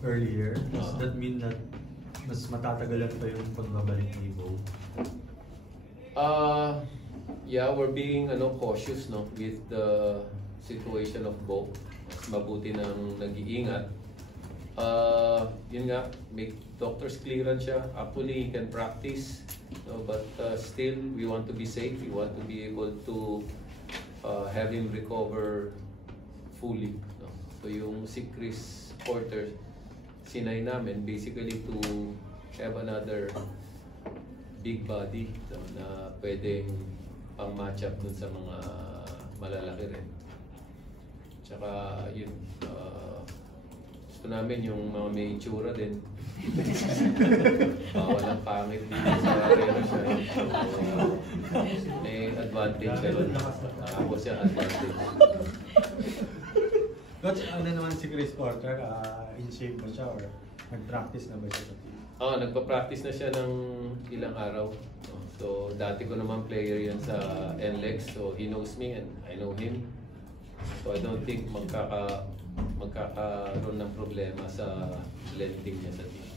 earlier, does that mean that mas matatagalan pa yung pagbabalik ni Bo? Yeah, we're being cautious with the situation of Bo. Mas mabuti nang nag-iingat. Yun nga, make doctor's clearance siya. Actually, he can practice, but still, we want to be safe. We want to be able to have him recover fully. So yung si Chris Porter, sinay namin basically to have another big body na pwedeng pang match up dun sa mga malalaki rin. Tsaka yun, gusto namin yung mga may itsura din. Walang pangit dito sa arena siya. May advantage siya rin. Ako siya advantage. Coach, ano naman si Chris Porter? In shape ba siya or nag-practice na ba siya sa team? Nagpa-practice na siya ng ilang araw. So, dati ko naman player yan sa NLEX. So, he knows me and I know him. So, I don't think magkakaroon ng problema sa lending niya sa team.